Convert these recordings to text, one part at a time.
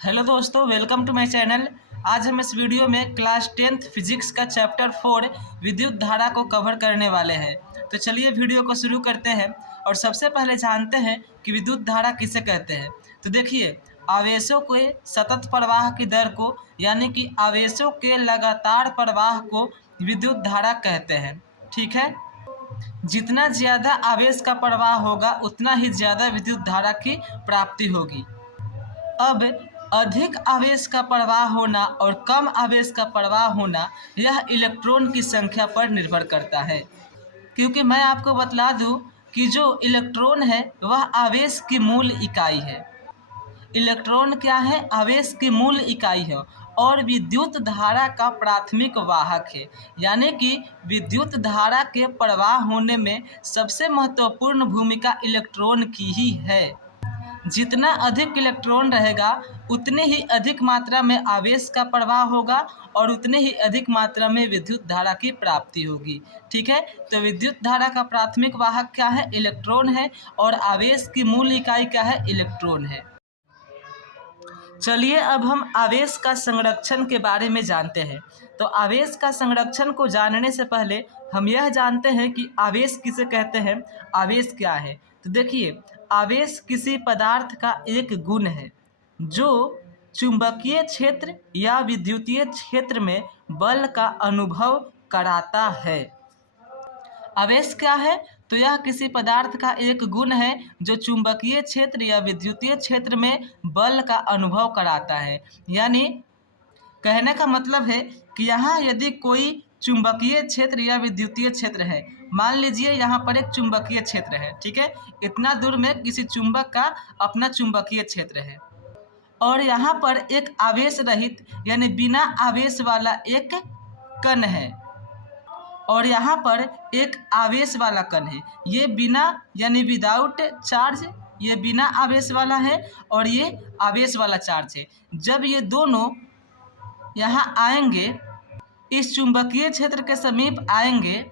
Hello दोस्तों, welcome to my channel. आज हम इस वीडियो में क्लास 10th फिजिक्स का चैप्टर 4 विद्युत धारा को कवर करने वाले हैं। तो चलिए वीडियो को शुरू करते हैं और सबसे पहले जानते हैं कि विद्युत धारा किसे कहते हैं। तो देखिए, आवेशों के सतत प्रवाह की दर को यानी कि आवेशों के लगातार प्रवाह को विद्युत धारा कहते हैं। ठीक है, जितना ज़्यादा आवेश का प्रवाह होगा उतना ही ज़्यादा विद्युत धारा की प्राप्ति होगी। अब अधिक आवेश का प्रवाह होना और कम आवेश का प्रवाह होना यह इलेक्ट्रॉन की संख्या पर निर्भर करता है, क्योंकि मैं आपको बतला दूं कि जो इलेक्ट्रॉन है वह आवेश की मूल इकाई है। इलेक्ट्रॉन क्या है? आवेश की मूल इकाई है और विद्युत धारा का प्राथमिक वाहक है, यानी कि विद्युत धारा के प्रवाह होने में सबसे महत्वपूर्ण भूमिका इलेक्ट्रॉन की ही है। जितना अधिक इलेक्ट्रॉन रहेगा उतने ही अधिक मात्रा में आवेश का प्रवाह होगा और उतने ही अधिक मात्रा में विद्युत धारा की प्राप्ति होगी। ठीक है, तो विद्युत धारा का प्राथमिक वाहक क्या है? इलेक्ट्रॉन है और आवेश की मूल इकाई क्या है? इलेक्ट्रॉन है। चलिए अब हम आवेश का संरक्षण के बारे में जानते हैं। तो आवेश का संरक्षण को जानने से पहले हम यह जानते हैं कि आवेश किसे कहते हैं, आवेश क्या है। तो देखिए, आवेश किसी पदार्थ का एक गुण है जो चुंबकीय क्षेत्र या विद्युतीय क्षेत्र में बल का अनुभव कराता है। आवेश क्या है? तो यह किसी पदार्थ का एक गुण है जो चुंबकीय क्षेत्र या विद्युतीय क्षेत्र में बल का अनुभव कराता है। यानी कहने का मतलब है कि यहाँ यदि कोई चुंबकीय क्षेत्र या विद्युतीय क्षेत्र है, मान लीजिए यहाँ पर एक चुंबकीय क्षेत्र है, ठीक है, इतना दूर में किसी चुंबक का अपना चुंबकीय क्षेत्र है और यहाँ पर एक आवेश रहित यानी बिना आवेश वाला एक कण है और यहाँ पर एक आवेश वाला कण है। ये बिना यानी विदाउट चार्ज, ये बिना आवेश वाला है और ये आवेश वाला चार्ज है। जब ये दोनों यहाँ आएंगे, इस चुंबकीय क्षेत्र के समीप आएंगे,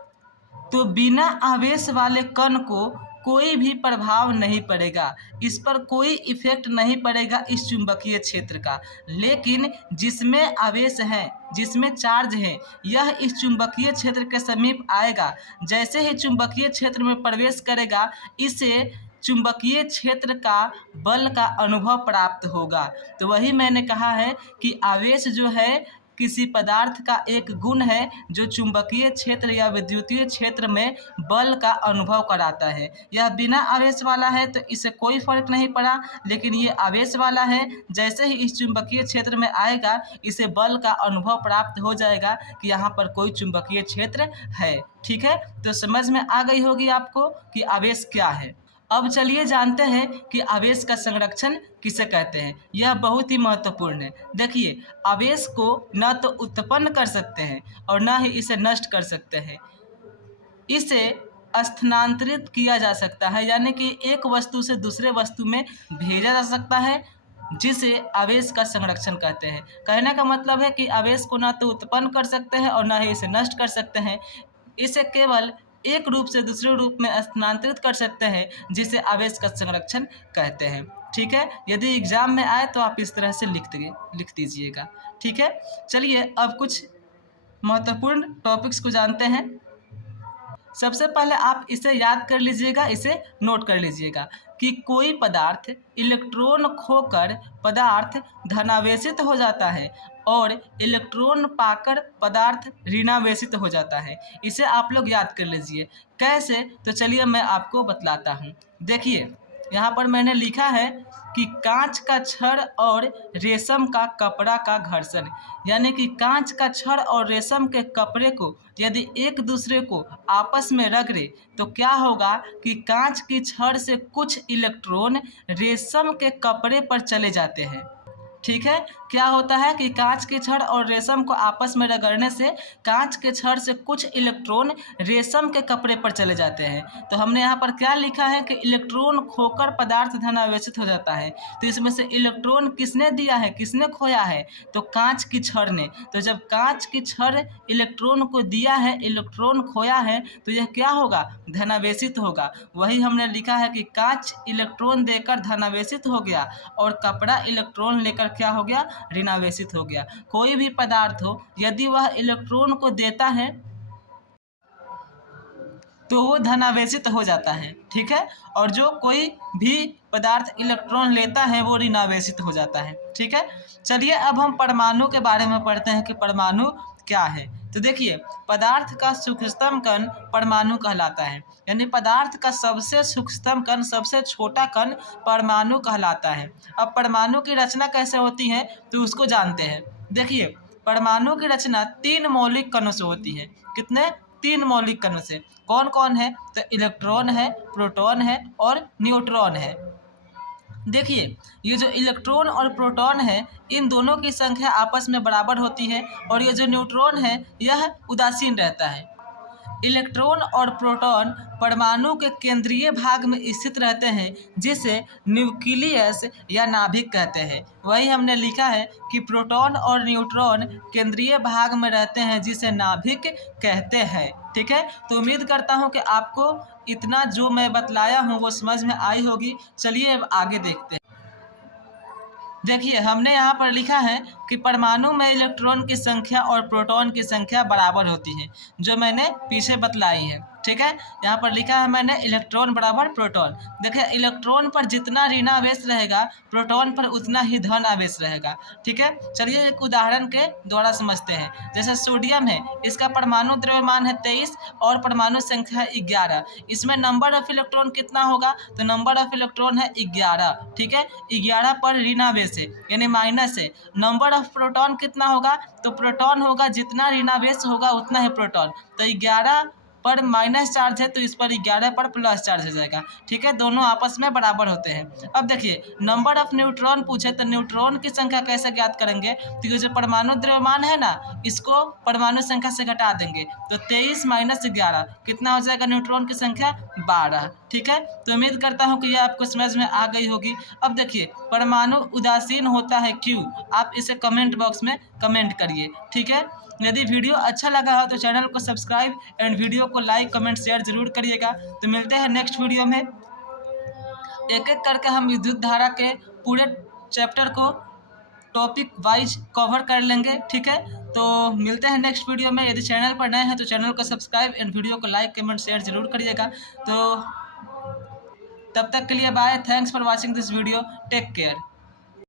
तो बिना आवेश वाले कण को कोई भी प्रभाव नहीं पड़ेगा, इस पर कोई इफेक्ट नहीं पड़ेगा इस चुंबकीय क्षेत्र का। लेकिन जिसमें आवेश है, जिसमें चार्ज है, यह इस चुंबकीय क्षेत्र के समीप आएगा। जैसे ही चुंबकीय क्षेत्र में प्रवेश करेगा, इसे चुंबकीय क्षेत्र का बल का अनुभव प्राप्त होगा। तो वही मैंने कहा है कि आवेश जो है किसी पदार्थ का एक गुण है जो चुंबकीय क्षेत्र या विद्युतीय क्षेत्र में बल का अनुभव कराता है। यह बिना आवेश वाला है तो इससे कोई फर्क नहीं पड़ा, लेकिन ये आवेश वाला है, जैसे ही इस चुंबकीय क्षेत्र में आएगा इसे बल का अनुभव प्राप्त हो जाएगा कि यहाँ पर कोई चुंबकीय क्षेत्र है। ठीक है, तो समझ में आ गई होगी आपको कि आवेश क्या है। अब चलिए जानते हैं कि आवेश का संरक्षण किसे कहते हैं। यह बहुत ही महत्वपूर्ण है। देखिए, आवेश को न तो उत्पन्न कर सकते हैं और न ही इसे नष्ट कर सकते हैं। इसे स्थानांतरित किया जा सकता है, यानी कि एक वस्तु से दूसरे वस्तु में भेजा जा सकता है, जिसे आवेश का संरक्षण कहते हैं। कहने का मतलब है कि आवेश को न तो उत्पन्न कर सकते हैं और न ही इसे नष्ट कर सकते हैं। इसे केवल एक रूप से दूसरे रूप में स्थानांतरित कर सकते हैं, जिसे आवेश का संरक्षण कहते हैं। ठीक है, यदि एग्जाम में आए तो आप इस तरह से लिख दीजिएगा। ठीक है, चलिए अब कुछ महत्वपूर्ण टॉपिक्स को जानते हैं। सबसे पहले आप इसे याद कर लीजिएगा, इसे नोट कर लीजिएगा कि कोई पदार्थ इलेक्ट्रॉन खोकर पदार्थ धनावेशित हो जाता है और इलेक्ट्रॉन पाकर पदार्थ ऋणावेशित हो जाता है। इसे आप लोग याद कर लीजिए। कैसे? तो चलिए मैं आपको बतलाता हूँ। देखिए, यहाँ पर मैंने लिखा है कि कांच का छड़ और रेशम का कपड़ा का घर्षण, यानी कि कांच का छड़ और रेशम के कपड़े को यदि एक दूसरे को आपस में रगड़े तो क्या होगा कि कांच की छड़ से कुछ इलेक्ट्रॉन रेशम के कपड़े पर चले जाते हैं। ठीक है, क्या होता है कि कांच के छड़ और रेशम को आपस में रगड़ने से कांच के छड़ से कुछ इलेक्ट्रॉन रेशम के कपड़े पर चले जाते हैं। तो हमने यहाँ पर क्या लिखा है कि इलेक्ट्रॉन खोकर पदार्थ धनावेशित हो जाता है। तो इसमें से इलेक्ट्रॉन किसने दिया है, किसने खोया है? तो कांच की छड़ ने। तो जब कांच की छड़ इलेक्ट्रॉन को दिया है, इलेक्ट्रॉन खोया है, तो यह क्या होगा? धनावेशित होगा। वही हमने लिखा है कि कांच इलेक्ट्रॉन देकर धनावेशित हो गया और कपड़ा इलेक्ट्रॉन लेकर क्या हो गया? ऋणावेशित हो गया। कोई भी पदार्थ हो, यदि वह इलेक्ट्रॉन को देता है तो वो धनावेशित हो जाता है, ठीक है। और जो कोई भी पदार्थ इलेक्ट्रॉन लेता है वो ऋणावेशित हो जाता है, ठीक है। चलिए अब हम परमाणु के बारे में पढ़ते हैं कि परमाणु क्या है। तो देखिए, पदार्थ का सूक्ष्मतम कण परमाणु कहलाता है, यानी पदार्थ का सबसे सूक्ष्मतम कण, सबसे छोटा कण परमाणु कहलाता है। अब परमाणु की रचना कैसे होती है तो उसको जानते हैं। देखिए, परमाणु की रचना 3 मौलिक कणों से होती है। कितने? 3 मौलिक कणों से। कौन कौन है? तो इलेक्ट्रॉन है, प्रोटॉन है और न्यूट्रॉन है। देखिए, ये जो इलेक्ट्रॉन और प्रोटॉन है, इन दोनों की संख्या आपस में बराबर होती है और ये जो न्यूट्रॉन है यह उदासीन रहता है। इलेक्ट्रॉन और प्रोटॉन परमाणु के केंद्रीय भाग में स्थित रहते हैं, जिसे न्यूक्लियस या नाभिक कहते हैं। वही हमने लिखा है कि प्रोटॉन और न्यूट्रॉन केंद्रीय भाग में रहते हैं, जिसे नाभिक कहते हैं, ठीक है। तो उम्मीद करता हूँ कि आपको इतना जो मैं बतलाया हूँ वो समझ में आई होगी। चलिए अब आगे देखते हैं। देखिए, हमने यहाँ पर लिखा है कि परमाणु में इलेक्ट्रॉन की संख्या और प्रोटॉन की संख्या बराबर होती है, जो मैंने पीछे बतलाई है, ठीक है। यहाँ पर लिखा है मैंने इलेक्ट्रॉन बराबर प्रोटॉन। देखिए, इलेक्ट्रॉन पर जितना ऋण आवेश रहेगा, प्रोटॉन पर उतना ही धन आवेश रहेगा, ठीक है। चलिए एक उदाहरण के द्वारा समझते हैं। जैसे सोडियम है, इसका परमाणु द्रव्यमान है 23 और परमाणु संख्या है 11। इसमें नंबर ऑफ इलेक्ट्रॉन कितना होगा? तो नंबर ऑफ इलेक्ट्रॉन है 11, ठीक है। 11 पर ऋणावेश है, यानी माइनस है। नंबर ऑफ प्रोटॉन कितना होगा? तो प्रोटॉन होगा, जितना ऋणावेश होगा उतना ही प्रोटॉन। तो 11 पर माइनस चार्ज है तो इस पर 11 पर प्लस चार्ज हो जाएगा, ठीक है। दोनों आपस में बराबर होते हैं। अब देखिए, नंबर ऑफ न्यूट्रॉन पूछे तो न्यूट्रॉन की संख्या कैसे ज्ञात करेंगे? तो ये जो परमाणु द्रव्यमान है ना, इसको परमाणु संख्या से घटा देंगे तो 23 माइनस 11 कितना हो जाएगा? न्यूट्रॉन की संख्या 12, ठीक है। तो उम्मीद करता हूँ कि यह आपको समझ में आ गई होगी। अब देखिए, परमाणु उदासीन होता है क्यों? आप इसे कमेंट बॉक्स में कमेंट करिए, ठीक है। यदि वीडियो अच्छा लगा हो तो चैनल को सब्सक्राइब एंड वीडियो को लाइक, कमेंट, शेयर जरूर करिएगा। तो मिलते हैं नेक्स्ट वीडियो में। एक एक करके हम विद्युत धारा के पूरे चैप्टर को टॉपिक वाइज कवर कर लेंगे, ठीक है। तो मिलते हैं नेक्स्ट वीडियो में। यदि चैनल पर नए हैं तो चैनल को सब्सक्राइब एंड वीडियो को लाइक, कमेंट, शेयर जरूर करिएगा। तो तब तक के लिए bye. Thanks for watching this video. Take care.